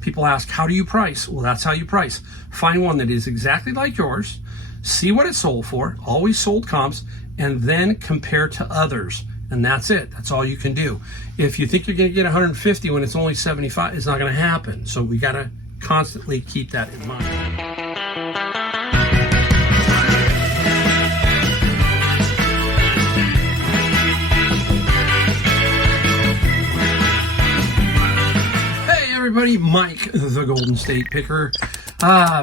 People ask, how do you price? Well, that's how you price. Find one that is exactly like yours, see what it sold for, always sold comps, and then compare to others. And that's it. That's all you can do. If you think you're going to get 150 when it's only 75, it's not going to happen. So we got to constantly keep that in mind. Hey everybody, Mike, the Golden State Picker.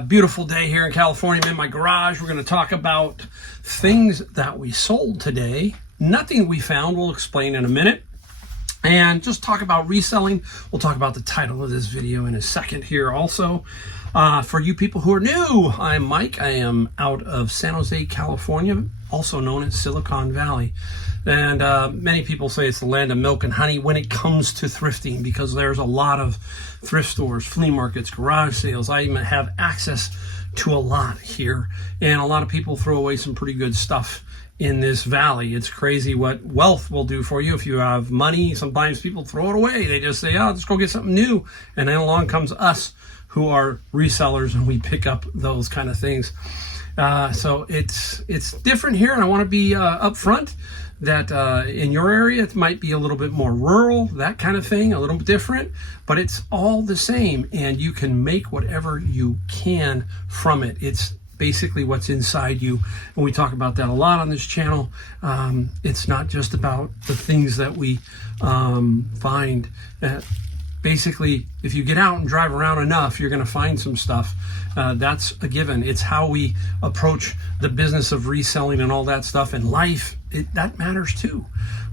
Beautiful day here in California. I'm in my garage. We're going to talk about things that we sold today. Nothing we found, we'll explain in a minute. And just talk about reselling. We'll talk about the title of this video in a second here also. For you people who are new, I'm Mike. I am out of San Jose, California, also known as Silicon Valley. And many people say it's the land of milk and honey when it comes to thrifting, because there's a lot of thrift stores, flea markets, garage sales. I even have access to a lot here. And a lot of people throw away some pretty good stuff in this valley. It's crazy what wealth will do for you. If you have money, sometimes people throw it away. They just say, oh, let's go get something new. And then along comes us who are resellers, and we pick up those kind of things. So it's different here, and I want to be upfront that in your area it might be a little bit more rural, that kind of thing, a little bit different, but it's all the same, and you can make whatever you can from it. It's basically what's inside you, and we talk about that a lot on this channel. It's not just about the things that we find. Basically, if you get out and drive around enough, you're going to find some stuff. That's a given. It's how we approach the business of reselling and all that stuff in life. That matters too.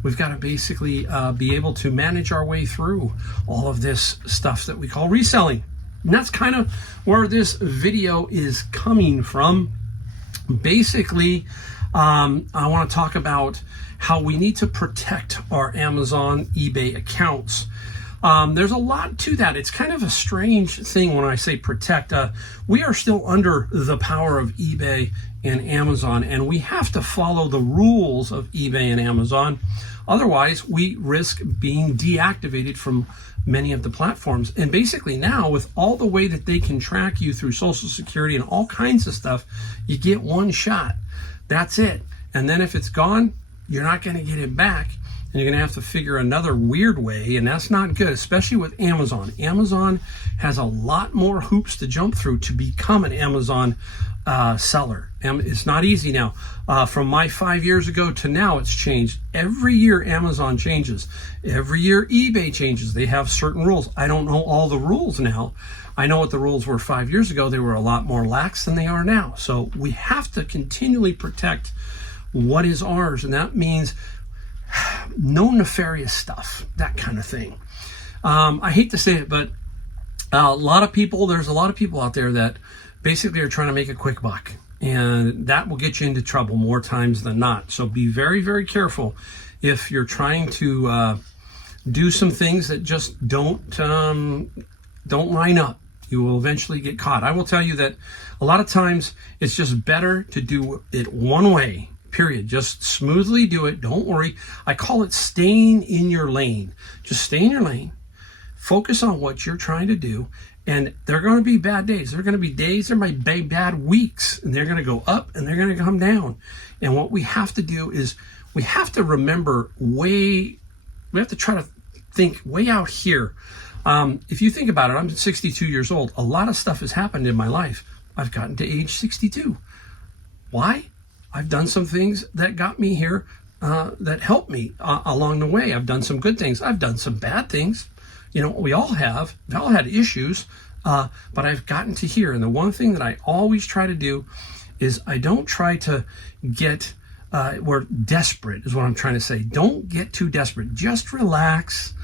We've got to basically be able to manage our way through all of this stuff that we call reselling. And that's kind of where this video is coming from. Basically, I want to talk about how we need to protect our Amazon, eBay accounts. There's a lot to that. It's kind of a strange thing when I say protect. We are still under the power of eBay and Amazon, and we have to follow the rules of eBay and Amazon. Otherwise, we risk being deactivated from many of the platforms. And basically now, with all the way that they can track you through Social Security and all kinds of stuff, you get one shot. That's it. And then if it's gone, you're not going to get it back. And you're going to have to figure another weird way, and that's not good, especially with Amazon. Amazon has a lot more hoops to jump through to become an Amazon seller. It's not easy now. From my 5 years ago to now, it's changed. Every year, Amazon changes. Every year, eBay changes. They have certain rules. I don't know all the rules now. I know what the rules were 5 years ago. They were a lot more lax than they are now. So we have to continually protect what is ours, and that means no nefarious stuff, that kind of thing. I hate to say it, but there's a lot of people out there that basically are trying to make a quick buck, and that will get you into trouble more times than not. So be very, very careful if you're trying to do some things that just don't line up. You will eventually get caught. I will tell you that a lot of times it's just better to do it one way. Period. Just smoothly do it. Don't worry. I call it staying in your lane. Just stay in your lane. Focus on what you're trying to do. And there are going to be bad days. There are going to be days, there might be bad weeks. And they're going to go up and they're going to come down. And what we have to do is we have to remember we have to try to think way out here. If you think about it, I'm 62 years old. A lot of stuff has happened in my life. I've gotten to age 62. Why? I've done some things that got me here, that helped me along the way. I've done some good things. I've done some bad things. You know, we all have. We've all had issues, but I've gotten to here. And the one thing that I always try to do is I don't try to get, we're desperate is what I'm trying to say. Don't get too desperate. Just relax.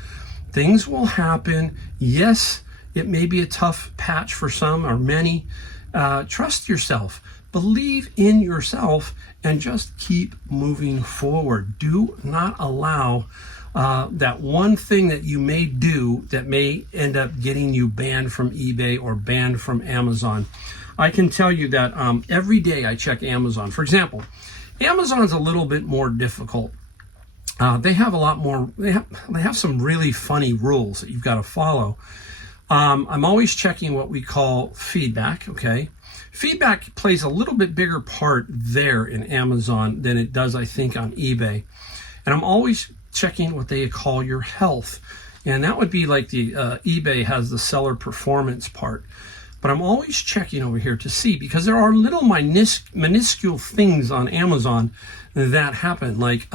Things will happen. Yes, it may be a tough patch for some or many. Trust yourself. Believe in yourself and just keep moving forward. Do not allow that one thing that you may do that may end up getting you banned from eBay or banned from Amazon. I can tell you that every day I check Amazon. For example, Amazon's a little bit more difficult. They have a lot more, they have some really funny rules that you've got to follow. I'm always checking what we call feedback, okay? Feedback plays a little bit bigger part there in Amazon than it does, I think, on eBay. And I'm always checking what they call your health. And that would be like the eBay has the seller performance part. But I'm always checking over here to see, because there are little minuscule things on Amazon that happen. Like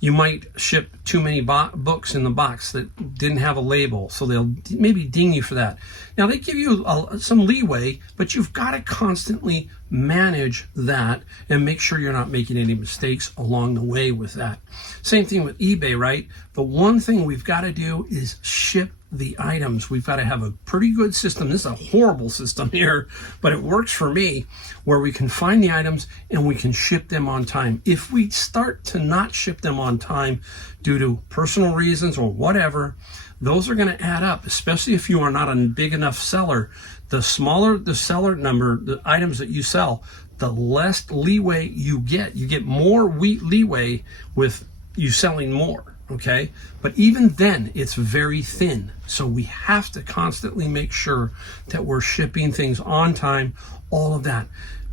you might ship too many books in the box that didn't have a label, so they'll maybe ding you for that. Now, they give you some leeway, but you've got to constantly manage that and make sure you're not making any mistakes along the way with that. Same thing with eBay, right? The one thing we've got to do is ship the items. We've got to have a pretty good system. This is a horrible system here, but it works for me, where we can find the items and we can ship them on time. If we start to not ship them on time due to personal reasons or whatever, those are going to add up, especially if you are not a big enough seller. The smaller the seller number, the items that you sell, the less leeway you get. You get more leeway with you selling more. Okay, but even then it's very thin, so we have to constantly make sure that we're shipping things on time. All of that.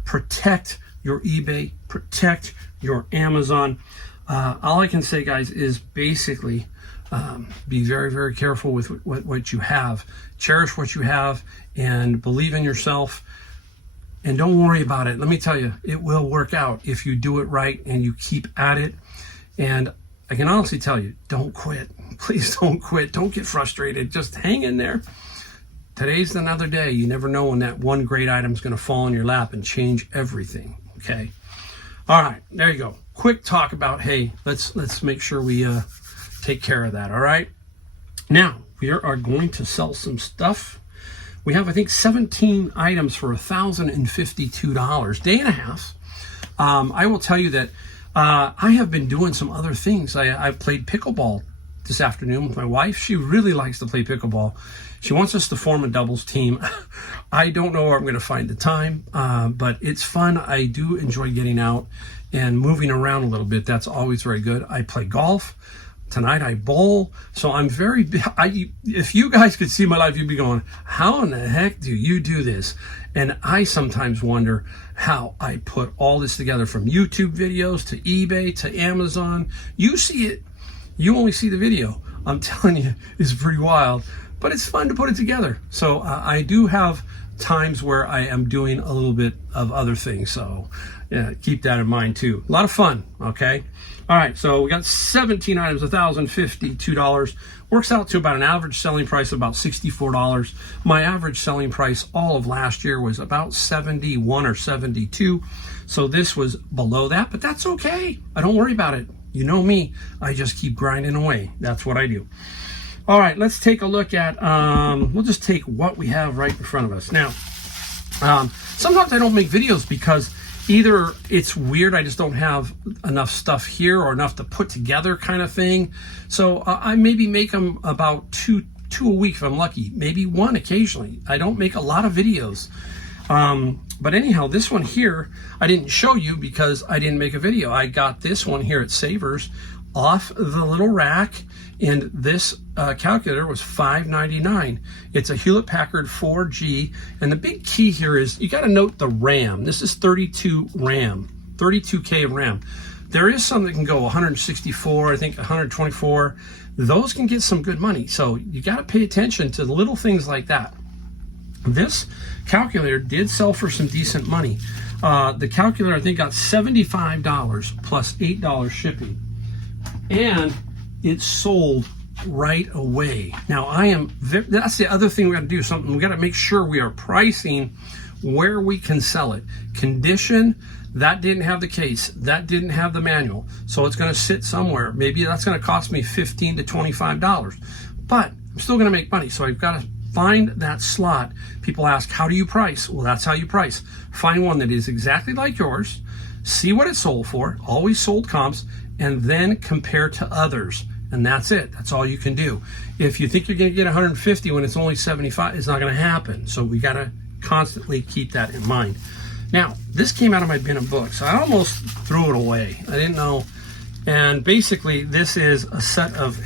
Protect your eBay, protect your Amazon. All I can say, guys, is basically be very, very careful with what you have. Cherish what you have and believe in yourself, and don't worry about it. Let me tell you, it will work out if you do it right and you keep at it. And I can honestly tell you, don't quit. Please don't quit. Don't get frustrated. Just hang in there. Today's another day. You never know when that one great item is going to fall in your lap and change everything. Okay. All right. There you go. Quick talk about, hey, let's make sure we take care of that. All right. Now we are going to sell some stuff. We have, I think, 17 items for $1,052. Day and a half. I will tell you that I have been doing some other things. I played pickleball this afternoon with my wife. She really likes to play pickleball. She wants us to form a doubles team. I don't know where I'm going to find the time, but it's fun. I do enjoy getting out and moving around a little bit. That's always very good. I play golf. Tonight I bowl. So I'm very, if you guys could see my life, you'd be going, how in the heck do you do this? And I sometimes wonder how I put all this together, from YouTube videos to eBay to Amazon. You see it, you only see the video. I'm telling you, it's pretty wild, but it's fun to put it together. So I do have times where I am doing a little bit of other things. So yeah, keep that in mind too. A lot of fun, okay? All right, so we got 17 items, $1,052. Works out to about an average selling price of about $64. My average selling price all of last year was about 71 or 72. So this was below that, but that's okay. I don't worry about it. You know me, I just keep grinding away. That's what I do. All right, let's take a look at, we'll just take what we have right in front of us. Now, sometimes I don't make videos because either it's weird, I just don't have enough stuff here or enough to put together kind of thing. So I maybe make them about two a week if I'm lucky, maybe one occasionally. I don't make a lot of videos. But anyhow, this one here, I didn't show you because I didn't make a video. I got this one here at Savers off the little rack, and this calculator was $5.99. It's a Hewlett-Packard 4G, and the big key here is you got to note the RAM. This is 32 RAM, 32K of RAM. There is some that can go 164, I think 124. Those can get some good money, so you got to pay attention to the little things like that. This calculator did sell for some decent money. The calculator, I think, got $75 plus $8 shipping, and it sold right away. Now that's the other thing we got to do. Something we got to make sure we are pricing where we can sell it. Condition, that didn't have the case, that didn't have the manual, so it's going to sit somewhere. Maybe that's going to cost me $15 to $25, but I'm still going to make money. So I've got to find that slot. People ask, how do you price? Well, that's how you price. Find one that is exactly like yours, see what it sold for, always sold comps, and then compare to others. And that's it. That's all you can do. If you think you're going to get 150 when it's only 75, it's not going to happen. So we got to constantly keep that in mind. Now, this came out of my bin of books. I almost threw it away. I didn't know. And basically, this is a set of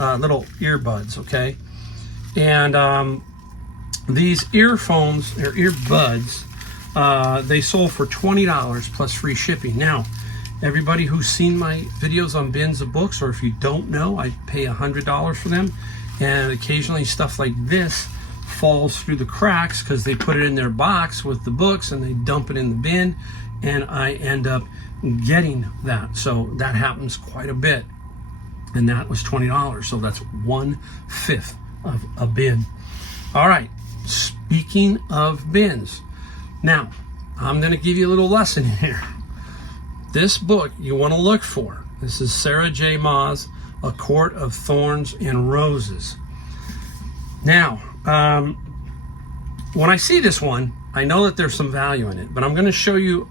little earbuds, okay? And These earphones or earbuds, they sold for $20 plus free shipping. Now, everybody who's seen my videos on bins of books, or if you don't know, I pay $100 for them, and occasionally stuff like this falls through the cracks because they put it in their box with the books and they dump it in the bin, and I end up getting that. So that happens quite a bit, and that was $20. So that's 1/5 of a bin. All right, speaking of bins, now I'm going to give you a little lesson here. This book you want to look for. This is Sarah J. Maas, A Court of Thorns and Roses. Now, when I see this one, I know that there's some value in it, but I'm going to show you.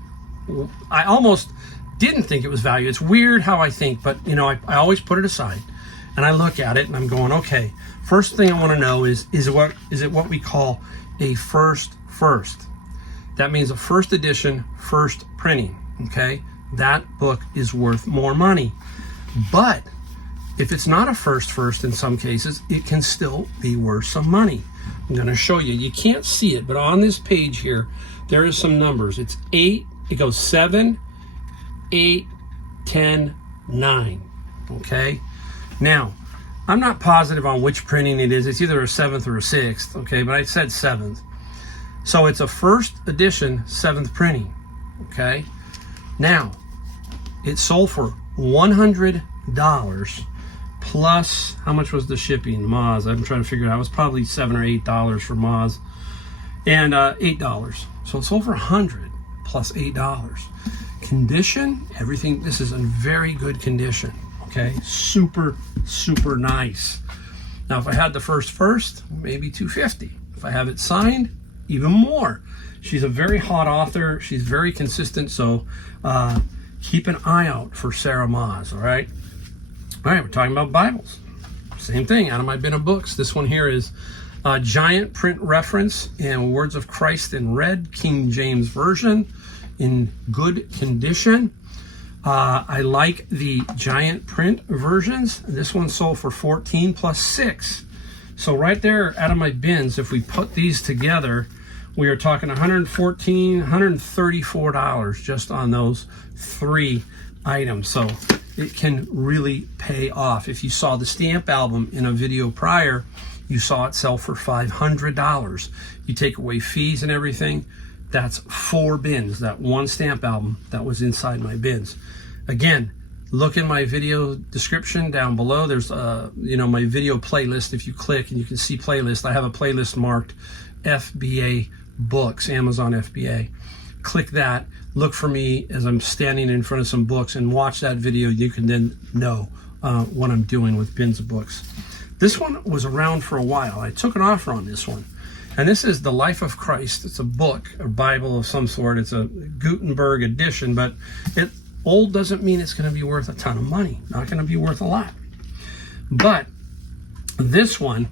I almost didn't think it was value. It's weird how I think, but you know, I always put it aside and I look at it and I'm going, okay, first thing I want to know is it what we call a first? That means a first edition, first printing, okay? That book is worth more money. But if it's not a first in some cases, it can still be worth some money. I'm going to show you. You can't see it, but on this page here, there is some numbers. It's 8, it goes 7, 8, 10, 9, okay? Now, I'm not positive on which printing it is. It's either a 7th or a 6th, okay? But I said 7th. So it's a first edition, 7th printing, okay? Now, it sold for $100 plus, how much was the shipping? Maas, I'm trying to figure it out. It was probably $7 or $8 for Maas, and $8. So it sold for $100 plus $8. Condition, everything, this is in very good condition, okay? Super nice. Now, if I had the first, maybe $250. If I have it signed, even more. She's a very hot author. She's very consistent, so keep an eye out for Sarah Maas, all right? All right, we're talking about Bibles. Same thing, out of my bin of books. This one here is a giant print reference in Words of Christ in red, King James Version, in good condition. I like the giant print versions. This one sold for $14 plus $6. So right there out of my bins, if we put these together, we are talking $114, $134 just on those 3 items. So it can really pay off. If you saw the stamp album in a video prior, you saw it sell for $500. You take away fees and everything, that's 4 bins, that one stamp album that was inside my bins. Again, look in my video description down below. There's my video playlist. If you click and you can see playlist, I have a playlist marked FBA books, Amazon FBA. Click that, look for me as I'm standing in front of some books and watch that video. You can then know what I'm doing with bins of books. This one was around for a while. I took an offer on this one. And this is The Life of Christ. It's a book, a Bible of some sort. It's a Gutenberg edition, but old doesn't mean it's going to be worth a ton of money. Not going to be worth a lot. But this one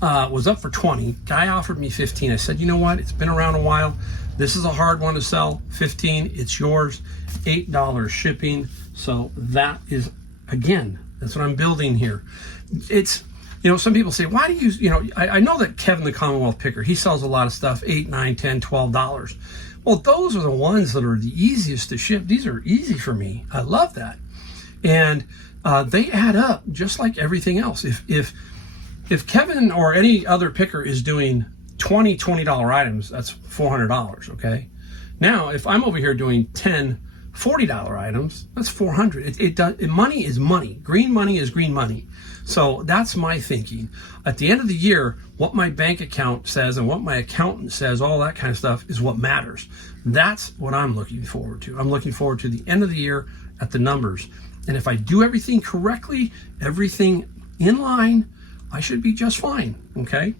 was up for $20. Guy offered me $15. I said, you know what? It's been around a while. This is a hard one to sell. $15, it's yours. $8 shipping. So that is, again, that's what I'm building here. It's, some people say, why do you, I know that Kevin the Commonwealth Picker, he sells a lot of stuff, $8, $9, $10, $12. Well, those are the ones that are the easiest to ship. These are easy for me. I love that. And they add up just like everything else. If Kevin or any other picker is doing $20 items, that's $400, okay? Now, if I'm over here doing $40 items, that's $400. Money is money. Green money is green money. So that's my thinking. At the end of the year, what my bank account says and what my accountant says, all that kind of stuff is what matters. That's what I'm looking forward to. I'm looking forward to the end of the year at the numbers. And if I do everything correctly, everything in line, I should be just fine, okay?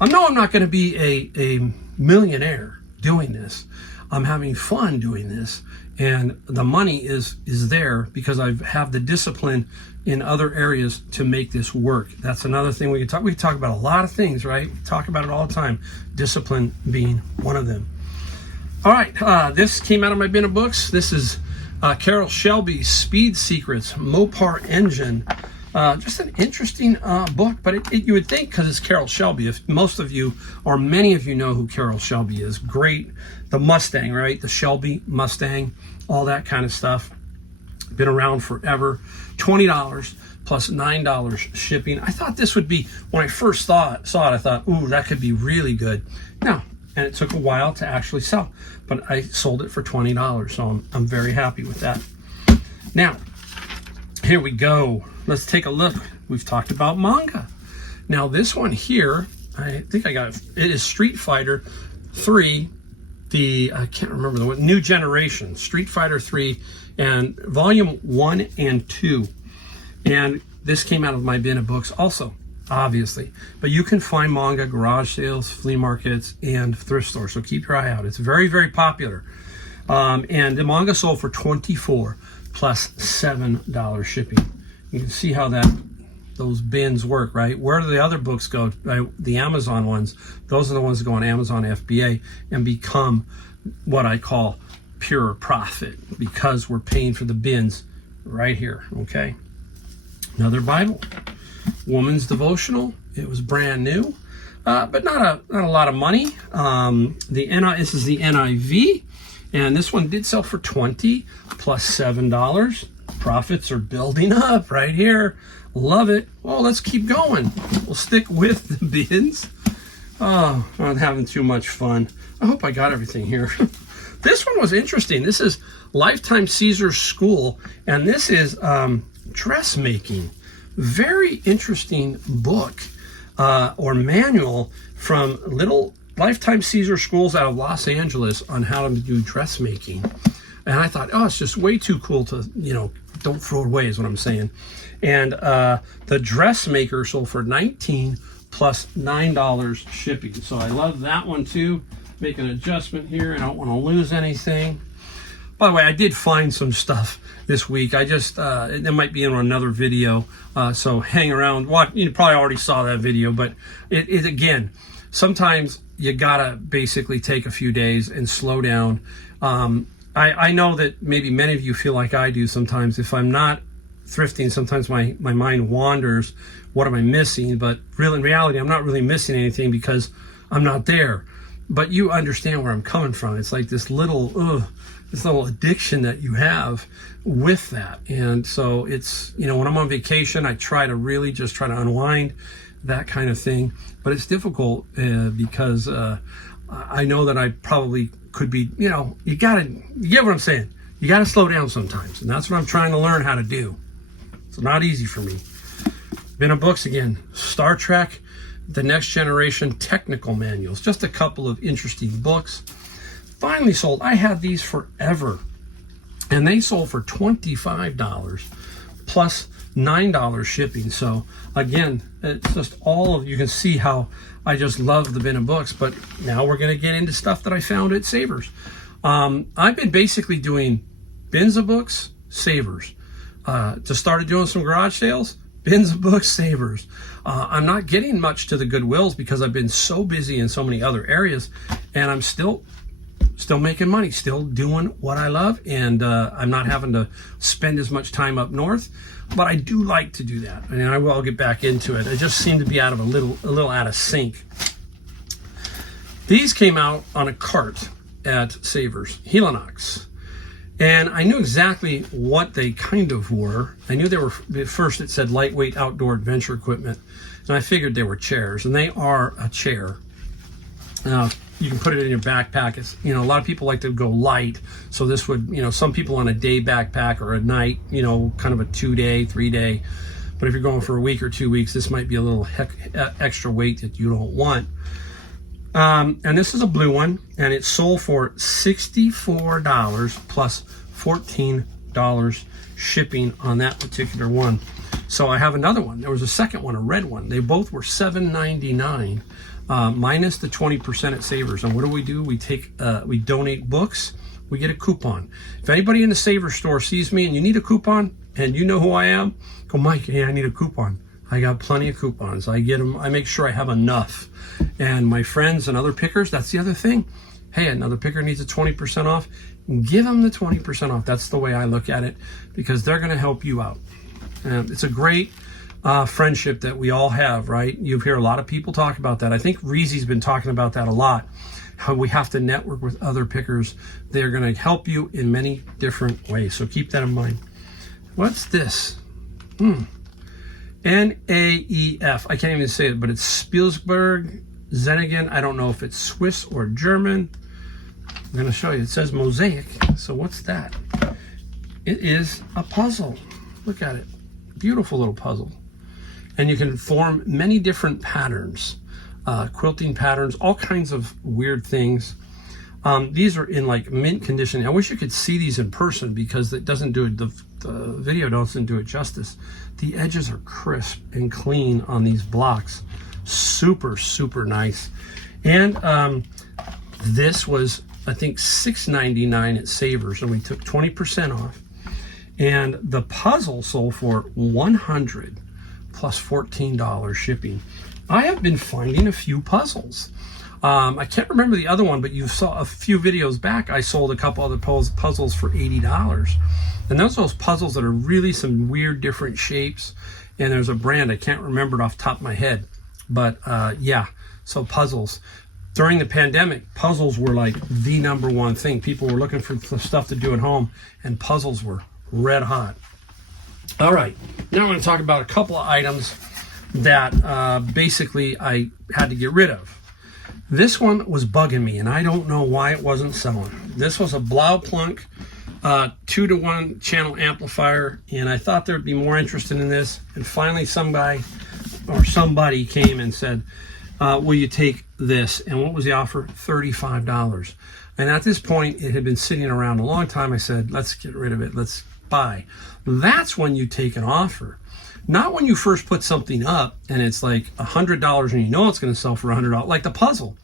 I know I'm not going to be a millionaire doing this. I'm having fun doing this, and the money is there because I have the discipline in other areas to make this work. That's another thing we can talk. We can talk about a lot of things, right? We talk about it all the time. Discipline being one of them. All right, this came out of my bin of books. This is Carol Shelby's Speed Secrets Mopar Engine. Just an interesting book, but you would think, because it's Carroll Shelby, if most of you or many of you know who Carroll Shelby is, great, the Mustang, right? The Shelby Mustang, all that kind of stuff. Been around forever. $20 plus $9 shipping. I thought this would be, when I first saw it, I thought, ooh, that could be really good. No, and it took a while to actually sell, but I sold it for $20, so I'm very happy with that. Now, here we go. Let's take a look. We've talked about manga. Now this one here, I think I got it. It is Street Fighter 3, I can't remember the new generation, Street Fighter 3, and volume 1 and 2. And this came out of my bin of books also, obviously. But you can find manga garage sales, flea markets, and thrift stores. So keep your eye out. It's very, very popular. And the manga sold for $24 plus $7 shipping. You can see how those bins work, right? Where do the other books go? Right? The Amazon ones. Those are the ones that go on Amazon FBA and become what I call pure profit, because we're paying for the bins right here, okay? Another Bible, Woman's Devotional. It was brand new, but not a lot of money. This is the NIV, and this one did sell for $20 plus $7. Profits are building up right here. Love it. Well, let's keep going. We'll stick with the bins. Oh, I'm having too much fun. I hope I got everything here. This one was interesting. This is Lifetime Caesar's School, and this is dressmaking. Very interesting book or manual from little Lifetime Caesar schools out of Los Angeles on how to do dressmaking. And I thought, oh, it's just way too cool to, don't throw it away is what I'm saying. And the dressmaker sold for $19 plus $9 shipping. So I love that one too. Make an adjustment here. I don't want to lose anything. By the way, I did find some stuff this week. I just, it might be in another video. So hang around. You probably already saw that video, but it again, sometimes you gotta basically take a few days and slow down. I know that maybe many of you feel like I do sometimes. If I'm not thrifting, sometimes my mind wanders. What am I missing? But in reality, I'm not really missing anything because I'm not there. But you understand where I'm coming from. It's like this little addiction that you have with that. And so it's, when I'm on vacation, I try to really just try to unwind, that kind of thing. But it's difficult because I know that I probably could be, you get what I'm saying. You got to slow down sometimes. And that's what I'm trying to learn how to do. It's not easy for me. Been in books again. Star Trek, The Next Generation Technical Manuals. Just a couple of interesting books. Finally sold. I had these forever. And they sold for $25 plus $9 shipping. So again, it's just you can see how I just love the bin of books. But now we're going to get into stuff that I found at Savers. I've been basically doing bins of books, Savers. Just started doing some garage sales, bins of books, Savers. I'm not getting much to the Goodwills because I've been so busy in so many other areas, and I'm still making money, still doing what I love, and I'm not having to spend as much time up north. But I do like to do that, and I will get back into it. I just seem to be a little out of sync. These came out on a cart at Savers, Helinox. And I knew exactly what they kind of were. I knew they were, at first it said lightweight outdoor adventure equipment. And I figured they were chairs, and they are a chair. You can put it in your backpack. It's, a lot of people like to go light. So this would, some people on a day backpack or a night, kind of a 2-day, 3-day. But if you're going for a week or 2 weeks, this might be a little extra weight that you don't want. And this is a blue one, and it sold for $64 plus $14 shipping on that particular one. So I have another one. There was a second one, a red one. They both were $7.99 minus the 20% at Savers. And what do? We donate books. We get a coupon. If anybody in the Savers store sees me and you need a coupon and you know who I am, go, Mike, hey, I need a coupon. I got plenty of coupons. I get them. I make sure I have enough. And my friends and other pickers, that's the other thing. Hey, another picker needs a 20% off. Give them the 20% off. That's the way I look at it, because they're going to help you out. It's a great friendship that we all have, right? You hear a lot of people talk about that. I think Reezy's been talking about that a lot, how we have to network with other pickers. They're going to help you in many different ways. So keep that in mind. What's this? N-A-E-F. I can't even say it, but it's Spielsberg Zenigan. I don't know if it's Swiss or German. I'm going to show you. It says mosaic. So what's that? It is a puzzle. Look at it. Beautiful little puzzle. And you can form many different patterns, quilting patterns, all kinds of weird things. These are in like mint condition. I wish you could see these in person because it doesn't do it, the video doesn't do it justice. The edges are crisp and clean on these blocks. Super, super nice. And this was, I think, $6.99 at Savers, and we took 20% off. And the puzzle sold for $100 plus $14 shipping. I have been finding a few puzzles. I can't remember the other one, but you saw a few videos back, I sold a couple other puzzles for $80. And those are those puzzles that are really some weird different shapes. And there's a brand, I can't remember it off the top of my head. But yeah, so puzzles. During the pandemic, puzzles were like the #1 thing. People were looking for stuff to do at home, and puzzles were red hot. All right, now I'm going to talk about a couple of items that basically I had to get rid of. This one was bugging me, and I don't know why it wasn't selling. This was a Blauplunk 2-to-1 channel amplifier, and I thought there'd be more interested in this. And finally, somebody came and said, will you take this? And what was the offer? $35. And at this point, it had been sitting around a long time. I said, let's get rid of it. Let's buy. That's when you take an offer. Not when you first put something up and it's like $100 and you know it's going to sell for $100, like the puzzle.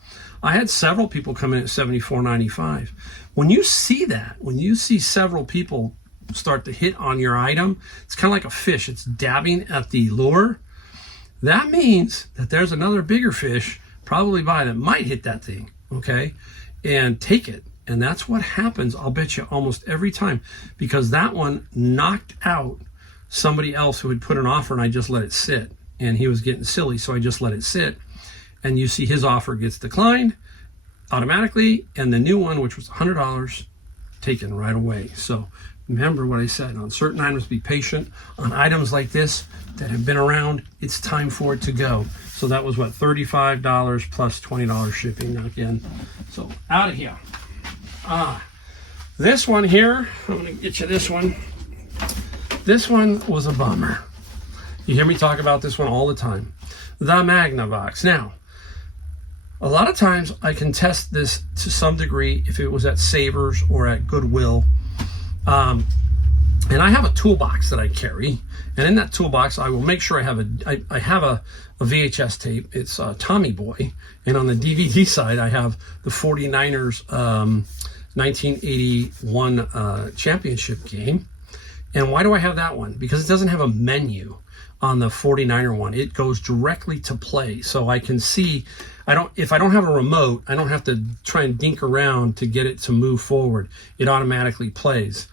I had several people come in at $74.95. When you see that, when you see several people start to hit on your item, it's kind of like a fish. It's dabbing at the lure. That means that there's another bigger fish probably by that might hit that thing, okay, and take it. And that's what happens, I'll bet you, almost every time, because that one knocked out somebody else who had put an offer and I just let it sit. And he was getting silly, so I just let it sit. And you see his offer gets declined automatically, and the new one, which was $100, taken right away. So remember what I said, on certain items, be patient. On items like this that have been around, it's time for it to go. So that was what, $35 plus $20 shipping again. So out of here. This one here, I'm gonna get you this one. This one was a bummer. You hear me talk about this one all the time. The Magnavox. Now, a lot of times I can test this to some degree if it was at Savers or at Goodwill. And I have a toolbox that I carry. And in that toolbox, I will make sure I have a VHS tape. It's Tommy Boy. And on the DVD side, I have the 49ers 1981 championship game. And why do I have that one? Because it doesn't have a menu on the 49er one. It goes directly to play. So I can see, if I don't have a remote, I don't have to try and dink around to get it to move forward. It automatically plays.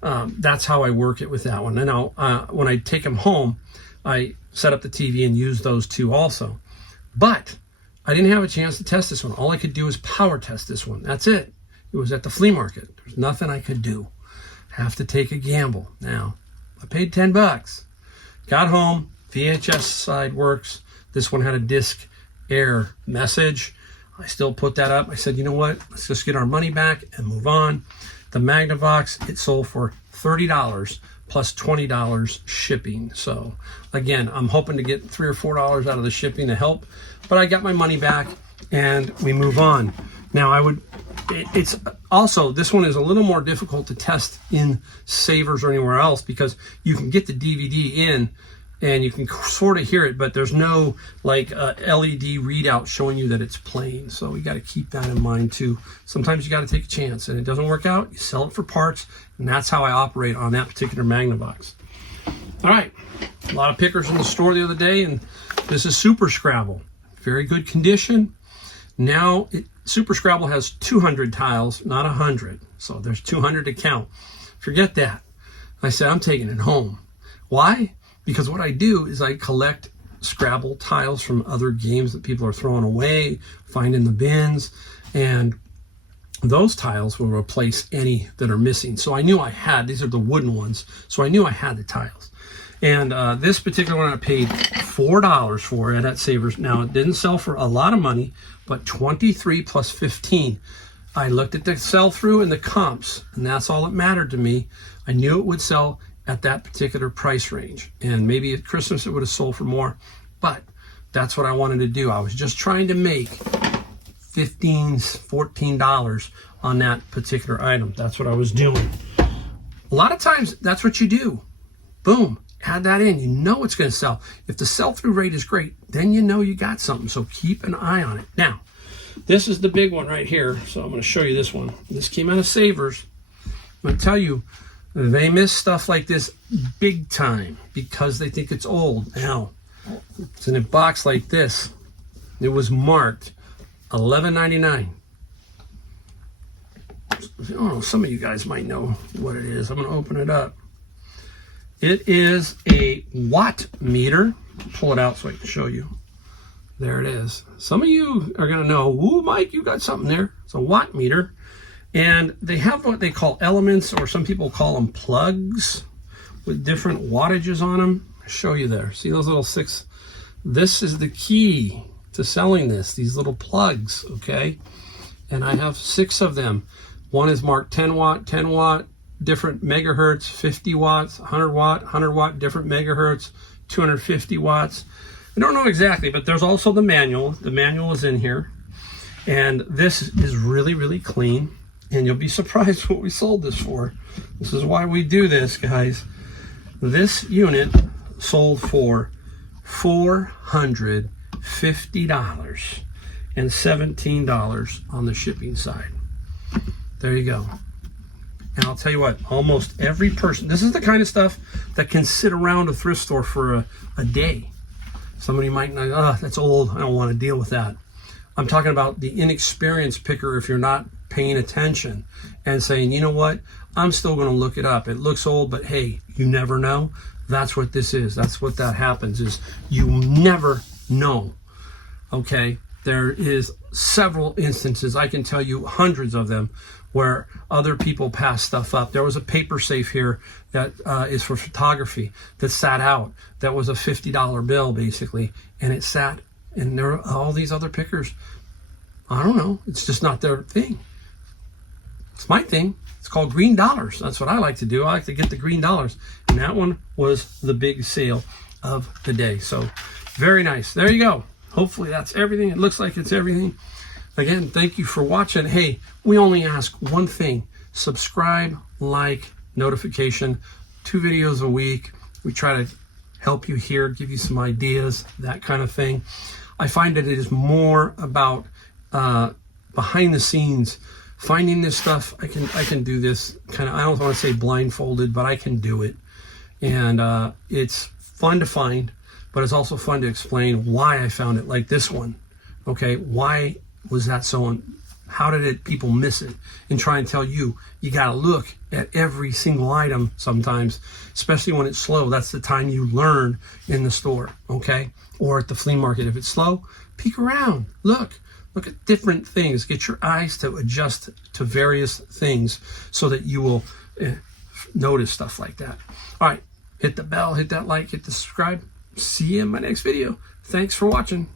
That's how I work it with that one. And when I take them home, I set up the TV and use those two also. But I didn't have a chance to test this one. All I could do is power test this one. That's it. It was at the flea market. There's nothing I could do. Have to take a gamble. Now, I paid $10. Got home, VHS side works. This one had a disc error message. I still put that up. I said, you know what? Let's just get our money back and move on. The Magnavox, it sold for $30 plus $20 shipping. So again, I'm hoping to get $3 or $4 out of the shipping to help, but I got my money back and we move on. Now it's also, this one is a little more difficult to test in Savers or anywhere else because you can get the DVD in and you can sort of hear it, but there's no like LED readout showing you that it's playing. So we got to keep that in mind too. Sometimes you got to take a chance, and it doesn't work out, you sell it for parts, and that's how I operate on that particular Magnavox. All right, a lot of pickers in the store the other day, and this is Super Scrabble. Very good condition. Now, Super Scrabble has 200 tiles, not 100. So there's 200 to count. Forget that. I said, I'm taking it home. Why? because what I do is I collect Scrabble tiles from other games that people are throwing away, find in the bins, and those tiles will replace any that are missing. So I knew I had, these are the wooden ones, so I knew I had the tiles. And this particular one I paid $4 for it at Savers. Now, it didn't sell for a lot of money, but 23 plus 15. I looked at the sell-through and the comps, and that's all that mattered to me. I knew it would sell at that particular price range. And maybe at Christmas it would have sold for more, but that's what I wanted to do. I was just trying to make $15, $14 on that particular item. That's what I was doing. A lot of times, that's what you do. Boom. Add that in. You know it's going to sell. If the sell-through rate is great, then you know you got something. So keep an eye on it. Now, this is the big one right here. So I'm going to show you this one. This came out of Savers. I'm going to tell you, they miss stuff like this big time because they think it's old. Now, it's in a box like this. It was marked $11.99. Oh, some of you guys might know what it is. I'm going to open it up. It is a watt meter. Pull it out so I can show you. There it is. Some of you are going to know, ooh, Mike, you got something there. It's a watt meter. And they have what they call elements, or some people call them plugs, with different wattages on them. I'll show you there. See those little 6? This is the key to selling this, these little plugs, okay? And I have 6 of them. One is marked 10 watt, different megahertz, 50 watts, 100 watt, different megahertz, 250 watts. I don't know exactly, but there's also the manual. The manual is in here. And this is really, really clean. And you'll be surprised what we sold this for. This is why we do this, guys. This unit sold for $450 and $17 on the shipping side. There you go. And I'll tell you what, almost every person, this is the kind of stuff that can sit around a thrift store for a day. Somebody might not, oh, that's old, I don't want to deal with that. I'm talking about the inexperienced picker if you're not paying attention and saying, you know what, I'm still going to look it up. It looks old, but hey, you never know. That's what this is. That's what that happens, is you never know. Okay, there is several instances, I can tell you hundreds of them, where other people pass stuff up. There was a paper safe here that is for photography that sat out. That was a $50 bill, basically, and it sat, and there are all these other pickers. I don't know. It's just not their thing. It's my thing. It's called green dollars. That's what I like to do. I like to get the green dollars. And that one was the big sale of the day. So very nice. There you go. Hopefully that's everything. It looks like it's everything. Again, thank you for watching. Hey, we only ask one thing. Subscribe, like, notification, 2 videos a week. We try to help you here, give you some ideas, that kind of thing. I find that it is more about behind the scenes, finding this stuff. I can do this kind of, I don't want to say blindfolded, but I can do it. And it's fun to find, but it's also fun to explain why I found it, like this one. Okay, why was that so, how did people miss it? And try and tell you, you got to look at every single item sometimes, especially when it's slow. That's the time you learn in the store, okay? Or at the flea market. If it's slow, peek around, look at different things. Get your eyes to adjust to various things so that you will notice stuff like that. All right, hit the bell, hit that like, hit the subscribe. See you in my next video. Thanks for watching.